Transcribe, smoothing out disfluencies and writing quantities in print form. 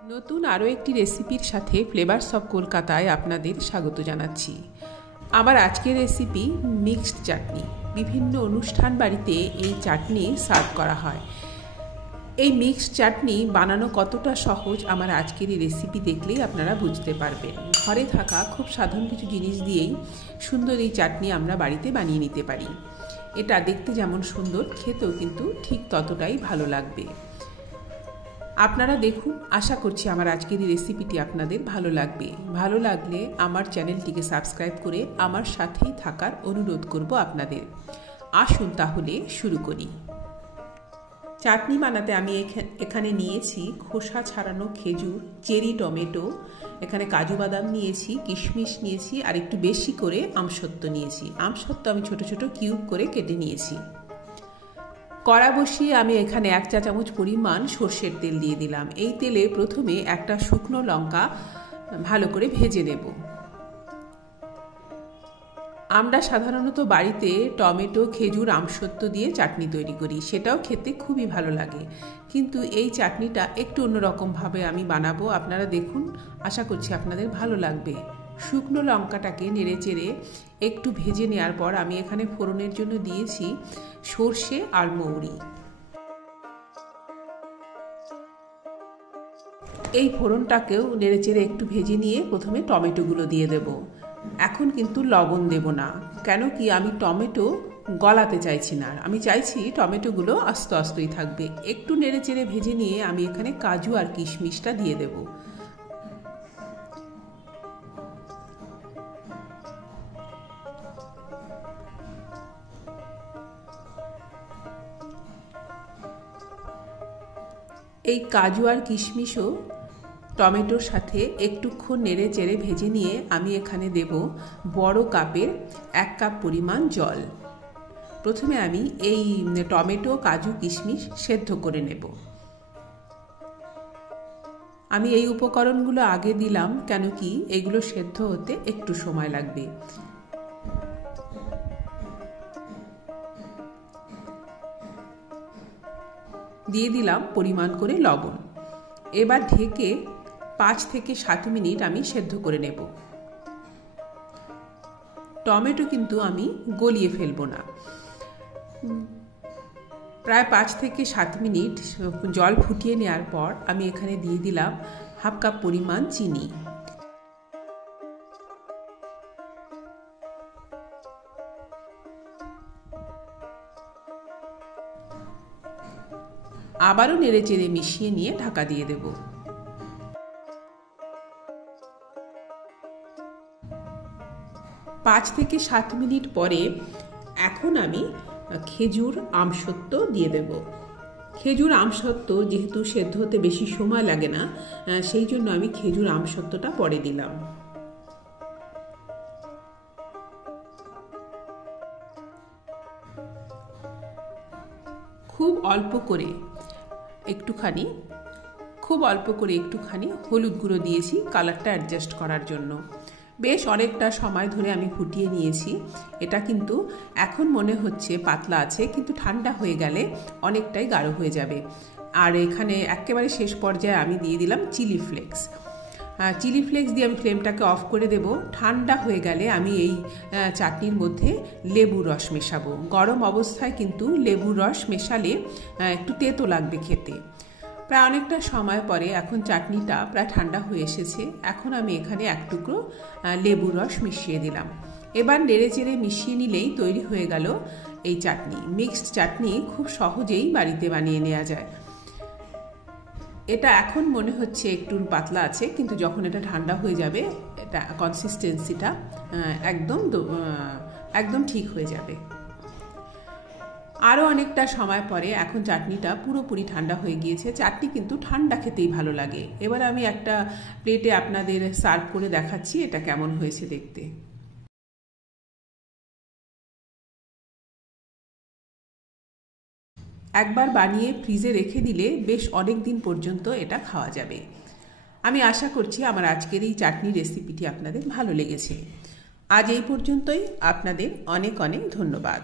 নতুন আরও একটি রেসিপির সাথে ফ্লেভারস অফ কলকাতায় আপনাদের স্বাগত জানাচ্ছি। আমার আজকের রেসিপি মিক্সড চাটনি। বিভিন্ন অনুষ্ঠান বাড়িতে এই চাটনি সার্ভ করা হয়। এই মিক্সড চাটনি বানানো কতটা সহজ আমার আজকের এই রেসিপি দেখলেই আপনারা বুঝতে পারবেন। ঘরে থাকা খুব সাধারণ কিছু জিনিস দিয়েই সুন্দর এই চাটনি আমরা বাড়িতে বানিয়ে নিতে পারি। এটা দেখতে যেমন সুন্দর, খেতেও কিন্তু ঠিক ততটাই ভালো লাগবে। আপনারা দেখুন, আশা করছি আমার আজকের এই রেসিপিটি আপনাদের ভালো লাগবে। ভালো লাগলে আমার চ্যানেলটিকে সাবস্ক্রাইব করে আমার সাথেই থাকার অনুরোধ করব আপনাদের। আসুন তাহলে শুরু করি। চাটনি বানাতে আমি এখানে নিয়েছি খোসা ছাড়ানো খেজুর, চেরি টমেটো, এখানে কাজু বাদাম নিয়েছি, কিশমিশ নিয়েছি, আর একটু বেশি করে আমসত্ত্ব নিয়েছি। আমসত্ত্ব আমি ছোট ছোট কিউব করে কেটে নিয়েছি। কড়া বসিয়ে আমি এখানে 1 চা চামচ পরিমাণ সর্ষের তেল দিয়ে দিলাম। এই তেলে প্রথমে একটা শুকনো লঙ্কা ভালো করে ভেজে নেব। আমরা সাধারণত বাড়িতে টমেটো, খেজুর, আমসত্ত্ব দিয়ে চাটনি তৈরি করি, সেটাও খেতে খুবই ভালো লাগে। কিন্তু এই চাটনিটা একটু অন্যরকমভাবে আমি বানাবো। আপনারা দেখুন, আশা করছি আপনাদের ভালো লাগবে। শুকনো লঙ্কাটাকে নেড়ে চেড়ে একটু ভেজে নেওয়ার পর আমি এখানে ফোড়নের জন্য দিয়েছি সর্ষে আর মৌরি। এই ফোড়নটাকেও নেড়ে চেড়ে একটু ভেজে নিয়ে প্রথমে টমেটোগুলো দিয়ে দেব। এখন কিন্তু লবণ দেব না, কেন কি আমি টমেটো গলাতে চাইছি না, আমি চাইছি টমেটোগুলো আস্তে আস্তেই থাকবে। একটু নেড়ে চেড়ে ভেজে নিয়ে আমি এখানে কাজু আর কিশমিশটা দিয়ে দেব। এই কাজু আর কিশমিশও টমেটোর সাথে একটুক্ষণ নেড়ে চেড়ে ভেজে নিয়ে আমি এখানে দেব বড় কাপের 1 কাপ পরিমাণ জল। প্রথমে আমি এই টমেটো, কাজু, কিশমিশ সেদ্ধ করে নেব। আমি এই উপকরণগুলো আগে দিলাম, কেন কি এগুলো সেদ্ধ হতে একটু সময় লাগবে। দিয়ে দিলাম পরিমাণ করে লবণ। এবার ঢেকে 5 থেকে 7 মিনিট আমি সেদ্ধ করে নেব। টমেটো কিন্তু আমি গলিয়ে ফেলবো না। প্রায় 5 থেকে 7 মিনিট জল ফুটিয়ে নেওয়ার পর আমি এখানে দিয়ে দিলাম 1/2 কাপ পরিমাণ চিনি। আবারও নেড়ে চেড়ে মিশিয়ে নিয়ে ঢাকা দিয়ে দেব। পাঁচ থেকে 7 মিনিট পরে এখন আমি খেজুর, আমসত্ত্ব দিয়ে দেব। খেজুর, আমসত্ত্ব যেহেতু সেদ্ধ হতে বেশি সময় লাগে না, সেই জন্য আমি খেজুর, আমসত্ত্বটা পরে দিলাম। খুব অল্প করে একটুখানি হলুদ গুঁড়ো দিয়েছি কালারটা অ্যাডজাস্ট করার জন্য। বেশ অনেকটা সময় ধরে আমি ফুটিয়ে নিয়েছি। এটা কিন্তু এখন মনে হচ্ছে পাতলা আছে, কিন্তু ঠান্ডা হয়ে গেলে অনেকটাই গাঢ় হয়ে যাবে। আর এখানে একেবারে শেষ পর্যায়ে আমি দিয়ে দিলাম চিলি ফ্লেক্স। চিলি ফ্লেক্স দিয়ে আমি ফ্লেমটাকে অফ করে দেব। ঠান্ডা হয়ে গেলে আমি এই চাটনির মধ্যে লেবুর রস মেশাবো। গরম অবস্থায় কিন্তু লেবুর রস মেশালে একটু তেতো লাগবে খেতে। প্রায় অনেকটা সময় পরে এখন চাটনিটা প্রায় ঠান্ডা হয়ে এসেছে। এখন আমি এখানে 1 টুকরো লেবুর রস মিশিয়ে দিলাম। এবার নেড়ে চেড়ে মিশিয়ে নিলেই তৈরি হয়ে গেল এই চাটনি। মিক্সড চাটনি খুব সহজেই বাড়িতে বানিয়ে নেওয়া যায়। এটা এখন মনে হচ্ছে একটু পাতলা আছে, কিন্তু যখন এটা ঠান্ডা হয়ে যাবে এটা কনসিস্টেন্সিটা একদম ঠিক হয়ে যাবে। আরও অনেকটা সময় পরে এখন চাটনিটা পুরোপুরি ঠান্ডা হয়ে গিয়েছে। চাটনি কিন্তু ঠান্ডা খেতেই ভালো লাগে। এবার আমি একটা প্লেটে আপনাদের সার্ভ করে দেখাচ্ছি এটা কেমন হয়েছে দেখতে। একবার বানিয়ে ফ্রিজে রেখে দিলে বেশ অনেক দিন পর্যন্ত এটা খাওয়া যাবে। আমি আশা করছি আমার আজকের এই চাটনি রেসিপিটি আপনাদের ভালো লেগেছে। আজ এই পর্যন্তই। আপনাদের অনেক অনেক ধন্যবাদ।